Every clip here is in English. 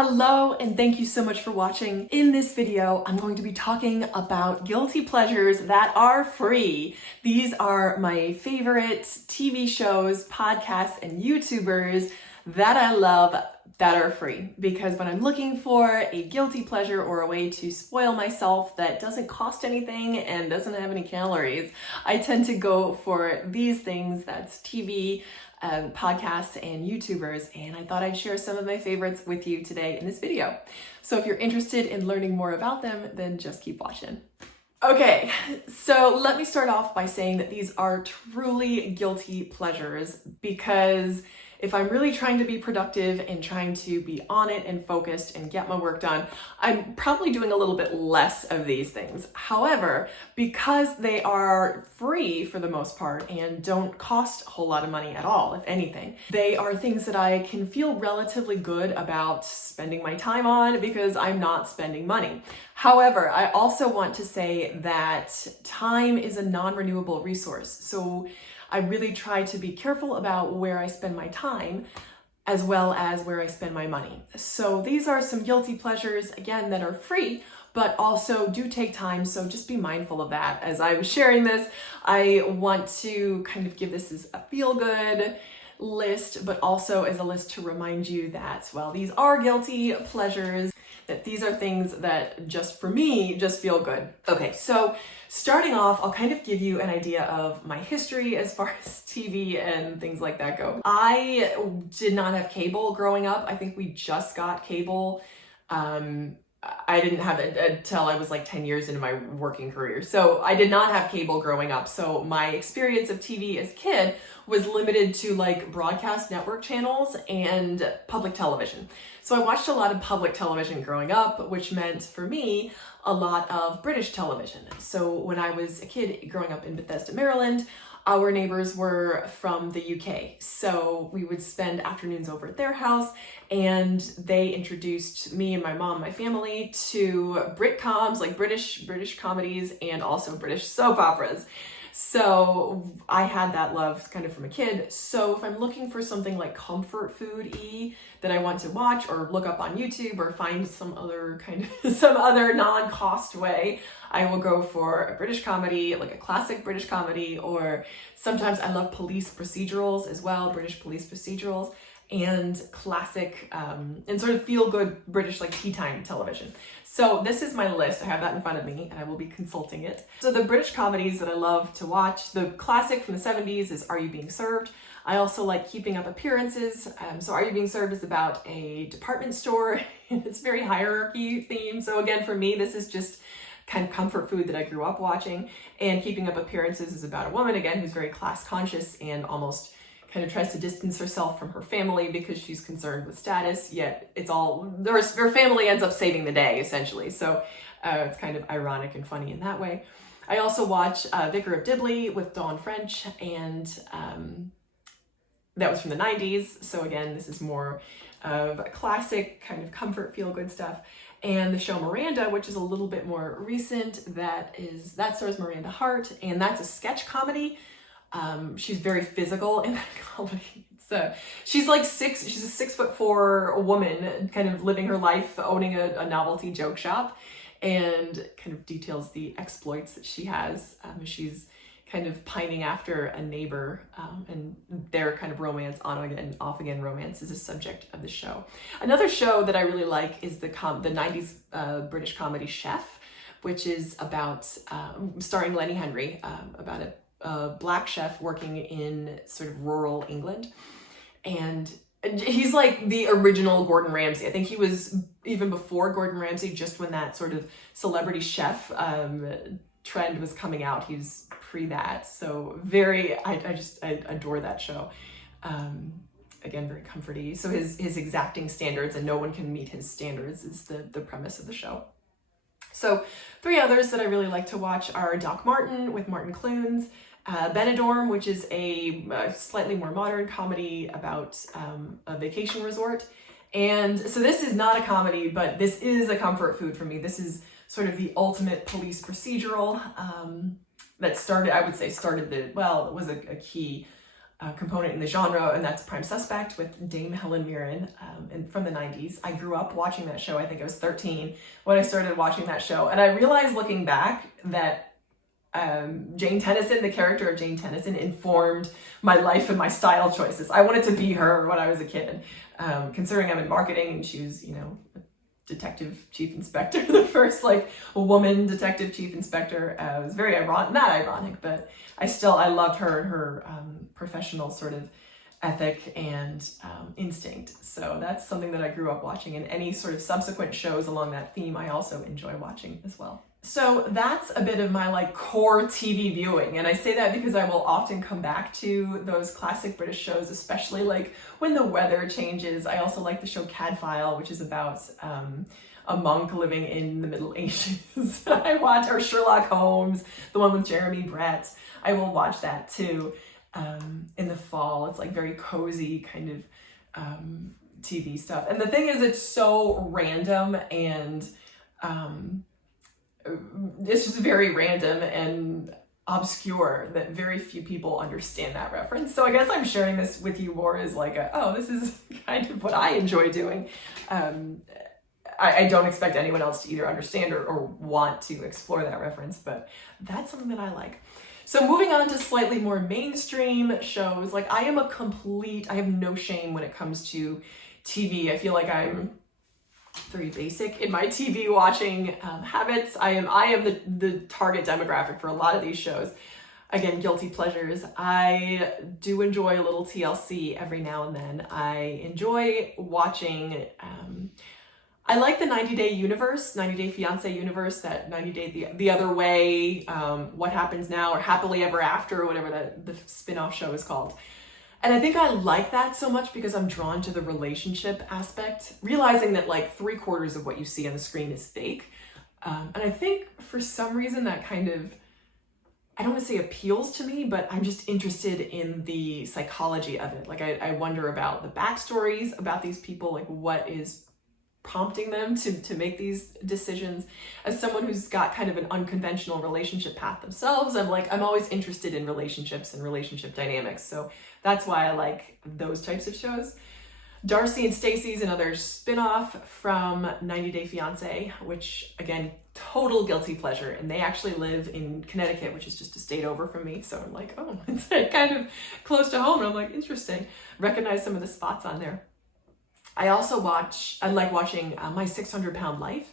Hello, and thank you so much for watching. In this video, I'm going to be talking about guilty pleasures that are free. These are my favorite TV shows, podcasts, and YouTubers that I love that are free. Because when I'm looking for a guilty pleasure or a way to spoil myself that doesn't cost anything and doesn't have any calories, I tend to go for these things. That's TV, podcasts, and YouTubers, and I thought I'd share some of my favorites with you today in this video. So if you're interested in learning more about them, then just keep watching. Okay, so let me start off by saying that these are truly guilty pleasures, because if I'm really trying to be productive and trying to be on it and focused and get my work done, I'm probably doing a little bit less of these things. However, because they are free for the most part and don't cost a whole lot of money at all, if anything, they are things that I can feel relatively good about spending my time on because I'm not spending money. However, I also want to say that time is a non-renewable resource. So I really try to be careful about where I spend my time as well as where I spend my money. So these are some guilty pleasures, again, that are free, but also do take time. So just be mindful of that. As I'm sharing this, I want to kind of give this as a feel-good list, but also as a list to remind you that, well, these are guilty pleasures, that these are things that just for me, just feel good. Okay, so starting off, I'll kind of give you an idea of my history as far as TV and things like that go. I did not have cable growing up. I think we just got cable. I didn't have it until I was like 10 years into my working career. So I did not have cable growing up. So my experience of TV as a kid was limited to like broadcast network channels and public television. So I watched a lot of public television growing up, which meant for me a lot of British television. So when I was a kid growing up in Bethesda, Maryland, our neighbors were from the UK. So we would spend afternoons over at their house, and they introduced me and my mom, my family, to Britcoms, like British comedies, and also British soap operas. So I had that love kind of from a kid. So if I'm looking for something like comfort food-y that I want to watch or look up on YouTube or find some other some other non-cost way, I will go for a British comedy, like a classic British comedy, or sometimes I love police procedurals as well, British police procedurals, and classic and sort of feel-good British like tea time television. So this is my list. I have that in front of me and I will be consulting it. So the British comedies that I love to watch, the classic from the 70s is Are You Being Served? I also like Keeping Up Appearances. So Are You Being Served is about a department store. It's very hierarchy themed. So again, for me, this is just kind of comfort food that I grew up watching. And Keeping Up Appearances is about a woman, again, who's very class conscious and almost kind of tries to distance herself from her family because she's concerned with status, yet it's all, her family ends up saving the day, essentially. So it's kind of ironic and funny in that way. I also watch Vicar of Dibley with Dawn French, and that was from the 90s. So again, this is more of a classic kind of comfort, feel-good stuff. And the show Miranda, which is a little bit more recent, that stars Miranda Hart, and that's a sketch comedy. She's very physical in that comedy. So she's a 6'4" woman kind of living her life, owning a novelty joke shop, and kind of details the exploits that she has. She's kind of pining after a neighbor, and their kind of romance, on again, off again romance is a subject of the show. Another show that I really like is the 90s British comedy Chef, which is about, starring Lenny Henry, about a black chef working in sort of rural England. And he's like the original Gordon Ramsay. I think he was even before Gordon Ramsay, just when that sort of celebrity chef trend was coming out. He's pre that. So I adore that show. Again, very comforty. So his exacting standards, and no one can meet his standards, is the premise of the show. So 3 others that I really like to watch are Doc Martin with Martin Clunes, Benidorm, which is a slightly more modern comedy about a vacation resort. And so this is not a comedy, but this is a comfort food for me. This is sort of the ultimate police procedural that started, I would say, it was a key component in the genre, and that's Prime Suspect with Dame Helen Mirren, and from the 90s. I grew up watching that show. I think I was 13 when I started watching that show, and I realized looking back that Jane Tennison, the character of Jane Tennison, informed my life and my style choices. I wanted to be her when I was a kid, considering I'm in marketing and she was, detective chief inspector, the first like woman detective chief inspector. It was very not ironic, but I loved her and her professional sort of ethic and instinct. So that's something that I grew up watching, and any sort of subsequent shows along that theme I also enjoy watching as well. So that's a bit of my like core TV viewing, and I say that because I will often come back to those classic British shows, especially like when the weather changes. I also like the show Cadfael, which is about a monk living in the Middle Ages. Or Sherlock Holmes, the one with Jeremy Brett. I will watch that too in the fall. It's like very cozy kind of TV stuff. And the thing is, it's so random and it's just very random and obscure that very few people understand that reference. So I guess I'm sharing this with you more as like this is kind of what I enjoy doing. I don't expect anyone else to either understand or want to explore that reference, but that's something that I like. So moving on to slightly more mainstream shows, like I have no shame when it comes to TV. I feel like I'm very basic in my TV watching habits. I am the target demographic for a lot of these shows. Again, guilty pleasures. I do enjoy a little TLC every now and then. I enjoy watching, I like the 90 Day universe, 90 Day Fiancé universe, that 90 Day the Other Way, What Happens Now, or Happily Ever After, or whatever the spin-off show is called. And I think I like that so much because I'm drawn to the relationship aspect, realizing that like 3/4 of what you see on the screen is fake. And I think for some reason that kind of, I don't want to say appeals to me, but I'm just interested in the psychology of it. Like I wonder about the backstories about these people, like what is prompting them to make these decisions. As someone who's got kind of an unconventional relationship path themselves, I'm always interested in relationships and relationship dynamics. So that's why I like those types of shows. Darcy and Stacey's another spin-off from 90 Day Fiancé, which again, total guilty pleasure. And they actually live in Connecticut, which is just a state over from me. So I'm like, oh, it's kind of close to home. And I'm like, interesting. Recognize some of the spots on there. I like watching My 600 Pound Life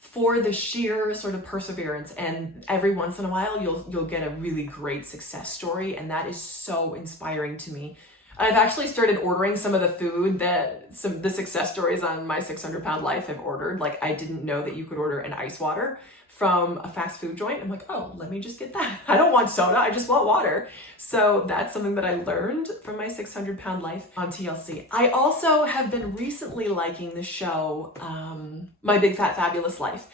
for the sheer sort of perseverance. And every once in a while, you'll get a really great success story. And that is so inspiring to me. I've actually started ordering some of the food that some of the success stories on My 600 Pound Life have ordered. Like I didn't know that you could order an ice water from a fast food joint. I'm like, oh, let me just get that. I don't want soda, I just want water. So that's something that I learned from My 600 Pound Life on TLC. I also have been recently liking the show, My Big Fat Fabulous Life.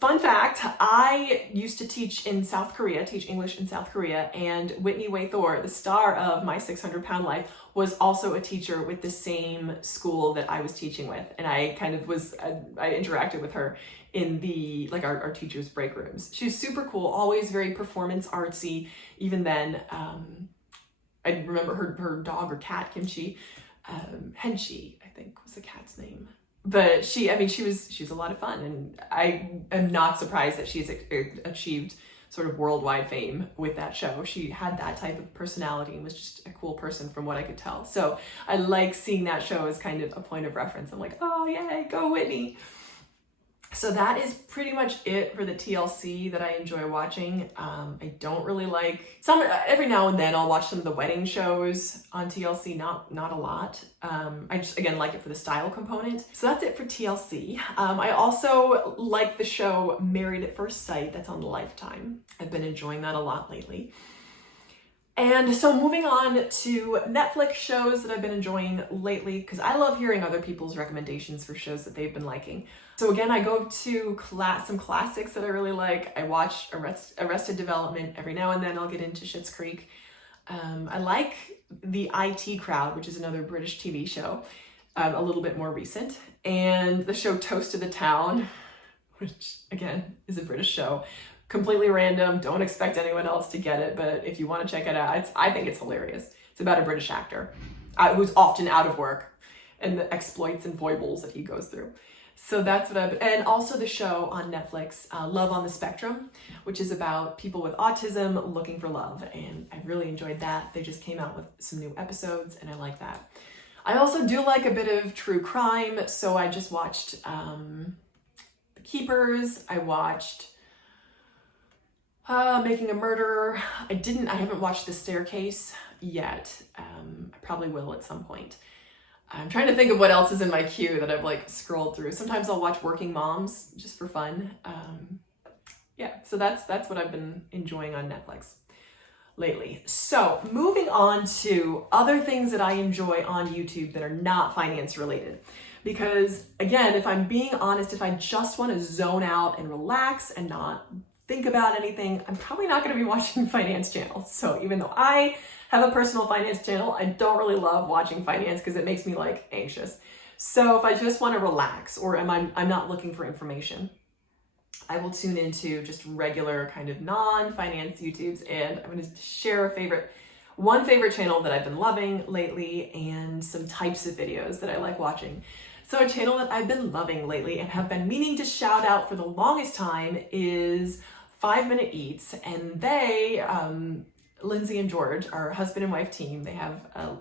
Fun fact, I used to teach English in South Korea, and Whitney Way-Thor, the star of My 600 Pound Life, was also a teacher with the same school that I was teaching with. And I kind of I interacted with her in our teachers' break rooms. She's super cool, always very performance artsy. Even then, I remember her dog or cat, Kimchi, Henshi, I think was the cat's name. But she was a lot of fun, and I am not surprised that she's achieved sort of worldwide fame with that show. She had that type of personality and was just a cool person from what I could tell. So I like seeing that show as kind of a point of reference. I'm like, oh yay, go Whitney. So that is pretty much it for the TLC that I enjoy watching. I don't really like every now and then I'll watch some of the wedding shows on TLC, not a lot. I just, again, like it for the style component. So that's it for TLC. I also like the show Married at First Sight that's on Lifetime. I've been enjoying that a lot lately. And so moving on to Netflix shows that I've been enjoying lately, because I love hearing other people's recommendations for shows that they've been liking. So again, I go to some classics that I really like. I watch Arrested Development. Every now and then I'll get into Schitt's Creek. I like The IT Crowd, which is another British TV show, a little bit more recent. And the show Toast of the Town, which again is a British show. Completely random, don't expect anyone else to get it, but if you want to check it out, I think it's hilarious. It's about a British actor who's often out of work and the exploits and foibles that he goes through. So that's what and also the show on Netflix, Love on the Spectrum, which is about people with autism looking for love. And I really enjoyed that. They just came out with some new episodes and I like that. I also do like a bit of true crime. So I just watched The Keepers. I watched Making a Murderer. I haven't watched The Staircase yet. I probably will at some point. I'm trying to think of what else is in my queue that I've like scrolled through. Sometimes I'll watch Working Moms just for fun. Yeah, so that's what I've been enjoying on Netflix lately. So moving on to other things that I enjoy on YouTube that are not finance related. Because again, if I'm being honest, if I just want to zone out and relax and not think about anything, I'm probably not going to be watching finance channels. So even though I have a personal finance channel, I don't really love watching finance because it makes me like anxious. So if I just want to relax or I'm not looking for information, I will tune into just regular kind of non-finance YouTubes, and I'm going to share one favorite channel that I've been loving lately and some types of videos that I like watching. So a channel that I've been loving lately and have been meaning to shout out for the longest time is 5 Minute Eats, and they, Lindsay and George, our husband and wife team, they have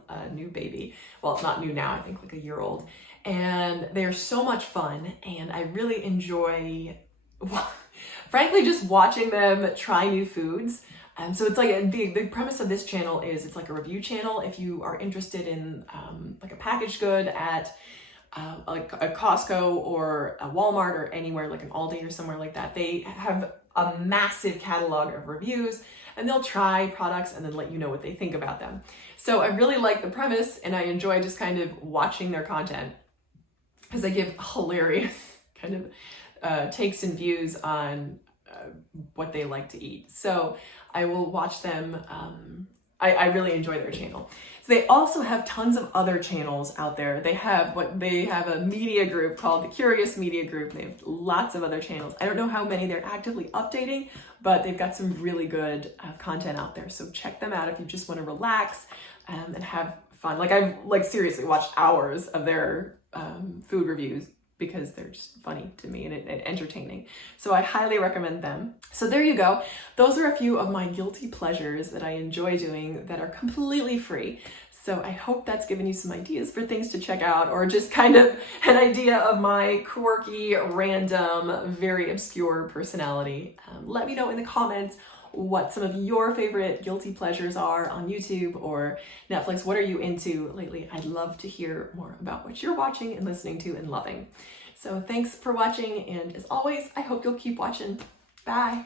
a new baby. Well, it's not new now, I think like a year old. And they're so much fun, and I really enjoy, frankly, just watching them try new foods. So it's like the premise of this channel is it's like a review channel. If you are interested in like a packaged good at like a Costco or a Walmart or anywhere like an Aldi or somewhere like that, they have a massive catalog of reviews and they'll try products and then let you know what they think about them. So I really like the premise and I enjoy just kind of watching their content because they give hilarious kind of takes and views on what they like to eat. So I will watch them. I really enjoy their channel. So they also have tons of other channels out there. They have a media group called the Curious Media Group. They have lots of other channels. I don't know how many they're actively updating, but they've got some really good content out there. So check them out if you just want to relax and have fun. Like I've seriously watched hours of their food reviews because they're just funny to me and entertaining. So I highly recommend them. So there you go. Those are a few of my guilty pleasures that I enjoy doing that are completely free. So I hope that's given you some ideas for things to check out or just kind of an idea of my quirky, random, very obscure personality. Let me know in the comments what some of your favorite guilty pleasures are on YouTube or Netflix. What are you into lately? I'd love to hear more about what you're watching and listening to and loving. So thanks for watching, and as always, I hope you'll keep watching. Bye.